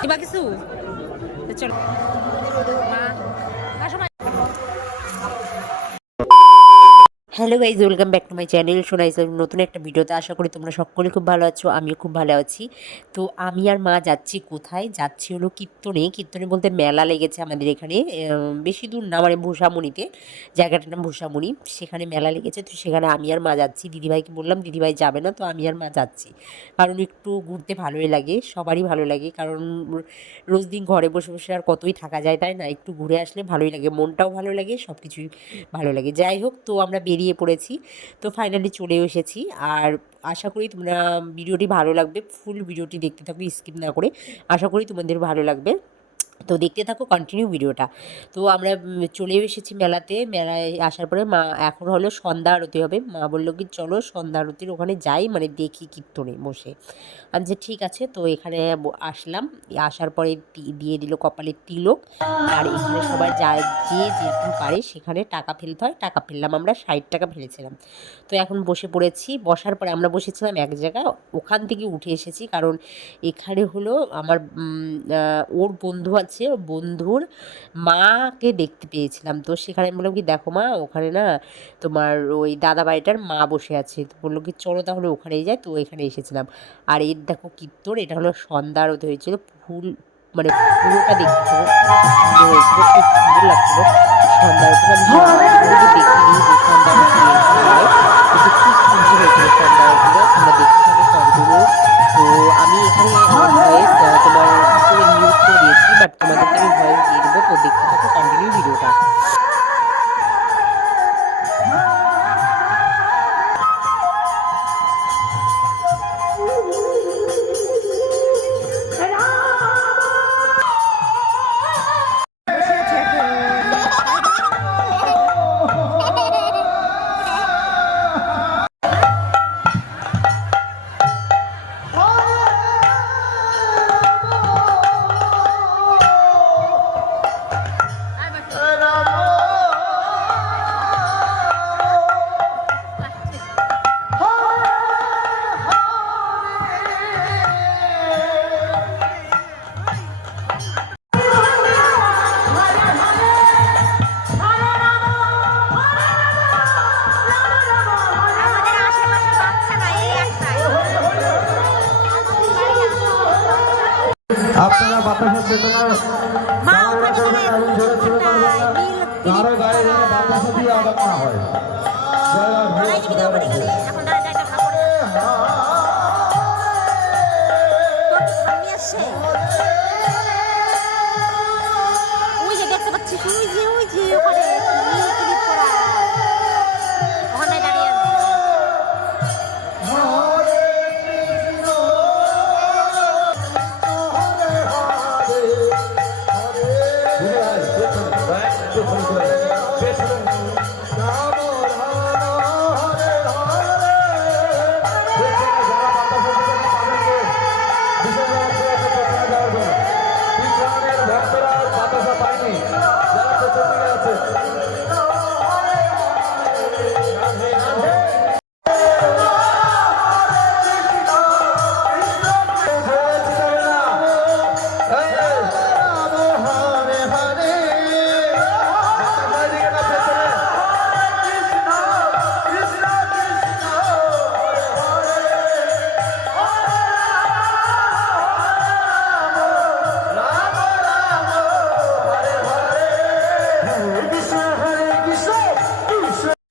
দিবা কিছু? চলো। Hello guys, welcome back to my channel. So nice নতুন একটা ভিডিওতে আশা করি তোমরা সকলে খুব ভালো আছো, আমিও খুব ভালো আছি। তো আমি আর মা যাচ্ছি কোথায়? যাচ্ছি হলো কীর্তনে। কীর্তনে বলতে মেলা লেগেছে আমাদের এখানে বেশি দূর না মানে ভূষামণিতে, জায়গাটার নাম ভূষামণি। সেখানে মেলা লেগেছে, তো সেখানে আমি আর মা যাচ্ছি। দিদিভাইকে বললাম, দিদিভাই যাবে না। তো আমি আর মা যাচ্ছি। কারণ একটু ঘুরতে ভালোই লাগে, সবারই ভালো লাগে। কারণ রোজ দিন ঘরে বসে বসে আর কতই থাকা যায় তাই না? একটু ঘুরে আসলে ভালোই লাগে, মনটাও ভালো লাগে সব কিছুই ভালো লাগে। যাই হোক, তো আমরা বেরিয়ে পড়েছি। তো ফাইনালি চলে এসেছি। আর আশা করি তোমরা ভিডিওটি ভালো লাগবে। ফুল ভিডিওটি দেখতে থাকবে স্কিপ না করে। আশা করি তোমাদের ভালো লাগবে। তো দেখতে থাকো কন্টিনিউ ভিডিওটা তো আমরা চলে এসেছি মেলাতে। মেলায় আসার পরে মা, এখন হলো সন্ধ্যা আরতি হবে। মা বলল কি, চলো সন্ধ্যা আরতির ওখানে যাই মানে দেখি কীর্তনে বসে। আমি যে, ঠিক আছে। তো এখানে আসলাম। আসার পরে দিয়ে দিল কপালে তিলক। আর এখানে সবাই যা, যে যেরকম পারে সেখানে টাকা ফেলতে হয়। টাকা ফেললাম আমরা, ষাট টাকা ফেলেছিলাম। তো এখন বসে পড়েছি। বসার পরে আমরা বসেছিলাম এক জায়গায়। ওখান থেকে উঠে এসেছি। কারণ এখানে হলো আমার ওর বন্ধু আছে ওর বন্ধুর মাকে দেখতে পেয়েছিলাম। তো সেখানে আমি বললাম কি, দেখো মা, ওখানে না তোমার ওই দাদা বাড়িটার মা বসে আছে। তো বলল কি, চলো তাহলে ওখানেই যাই। তো এখানে এসেছিলাম। আর এর দেখো কীর্তন, এটা হলো সন্ধ্যা আরতি হয়েছিল। ফুল মানে পুরোটা দেখতে খুব সুন্দর লাগছিল। সন্ধ্যারত আমি তো দেখতে থাকো কন্টিনিউ ভিডিওটা আপনারা বাতাসের চেতনা মা ওখানে করবেন এবং জোরে ছেড়ে মারবেন না। কারও গায়ে যেন বাতাসে দিয়ে আঘাত না হয়। দেখতে পাচ্ছি ওই যে ওই যে রাইট, পেছনে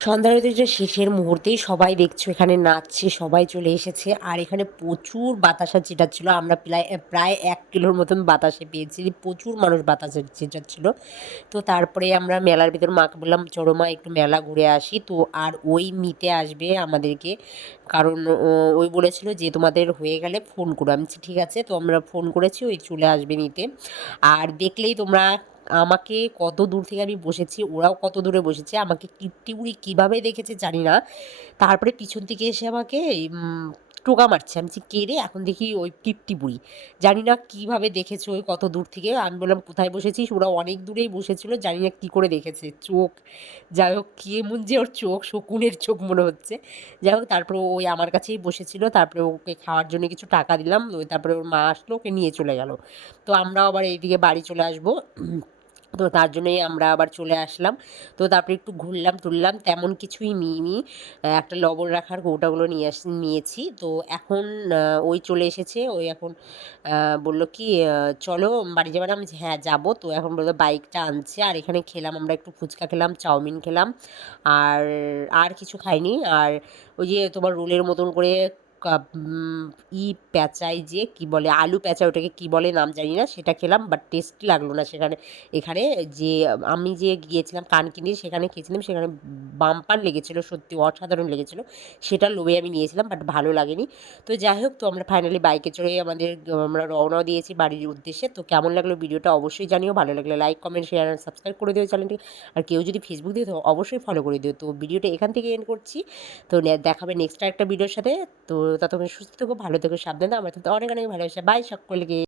সন্ধ্যা শেষের মুহূর্তেই সবাই দেখছ, এখানে নাচছে, সবাই চলে এসেছে। আর এখানে প্রচুর বাতাসা চেটাচ্ছিল আমরা প্রায় প্রায় এক কিলোর মতন বাতাসে পেয়েছি। প্রচুর মানুষ বাতাসে চেটাচ্ছিল তো তারপরে আমরা মেলার ভিতর, মাকে বললাম, চলো মা, একটু মেলা ঘুরে আসি। তো আর ওই নিতে আসবে আমাদেরকে। কারণ ওই বলেছিল যে তোমাদের হয়ে গেলে ফোন করো। আমি ঠিক আছে। তো আমরা ফোন করেছি, ওই চলে আসবে নিতে আর দেখলেই তোমরা আমাকে কত দূর থেকে আমি বসেছি, ওরাও কত দূরে বসেছে, আমাকে কীর্তিগুড়ি কীভাবে দেখেছে জানি না। তারপরে পিছন থেকে এসে আমাকে টোকা মারছে। আমি কে রে? এখন দেখি ওই টিপটি বুড়ি জানি না কীভাবে দেখেছে ওই কত দূর থেকে। আমি বললাম, কোথায় বসেছিস? ওরা অনেক দূরেই বসেছিল, জানি না কী করে দেখেছে। চোখ, যাই হোক, কী এমন যে ওর চোখ, শকুনের চোখ মনে হচ্ছে। যাই হোক, তারপরে ওই আমার কাছেই বসেছিল, তারপরে ওকে খাওয়ার জন্য কিছু টাকা দিলাম। ওই তারপরে ওর মা আসলো, ওকে নিয়ে চলে গেল। তো আমরাও আবার এইদিকে বাড়ি চলে আসব। তো তার জন্যই আমরা আবার চলে আসলাম। তো তারপরে একটু ঘুরলাম টুরলাম তেমন কিছুই নিইনি। একটা লবণ রাখার কৌটাগুলো নিয়ে আস, নিয়েছি। তো এখন ওই চলে এসেছে। ওই এখন বলল কি চলো বাড়ি যাবে না? আমি হ্যাঁ যাব। তো এখন বলল, বাইকটা আনছে। আর এখানে খেলাম, আমরা একটু ফুচকা খেলাম, চাউমিন খেলাম। আর আর কিছু খাইনি। আর ওই যে তোমার রোলের মতন করে ই প্যাঁচাই যে কি বলে, আলু প্যাঁচা ওটাকে কি বলে নাম জানি না, সেটা খেলাম বাট টেস্টি লাগল না সেখানে। এখানে যে, আমি যে গিয়েছিলাম কানকিনি সেখানে খেয়েছিলাম, সেখানে বাম্পার লেগেছিলো, সত্যি অসাধারণ লেগেছিলো, সেটা লোভে আমি নিয়েছিলাম বাট ভালো লাগেনি। তো যাই হোক, তো আমরা ফাইনালি বাইকে চড়ে আমাদের, আমরা রওনাও দিয়েছি বাড়ির উদ্দেশ্যে, তো কেমন লাগল ভিডিওটা অবশ্যই জানিও, ভালো লাগলে লাইক কমেন্ট শেয়ার আর সাবস্ক্রাইব করে দিও চ্যানেলটি আর কেউ যদি ফেসবুক দিয়ে তো অবশ্যই ফলো করে দিও। তো ভিডিওটা এখান থেকে এন্ড করছি। তো দেখাবে নেক্সট একটা ভিডিওর সাথে। তো ততক্ষণ সুস্থ থেকো ভালো থেকো সাবধানে আমার তো অনেক অনেক ভালোবাসা। বাই সকলকে।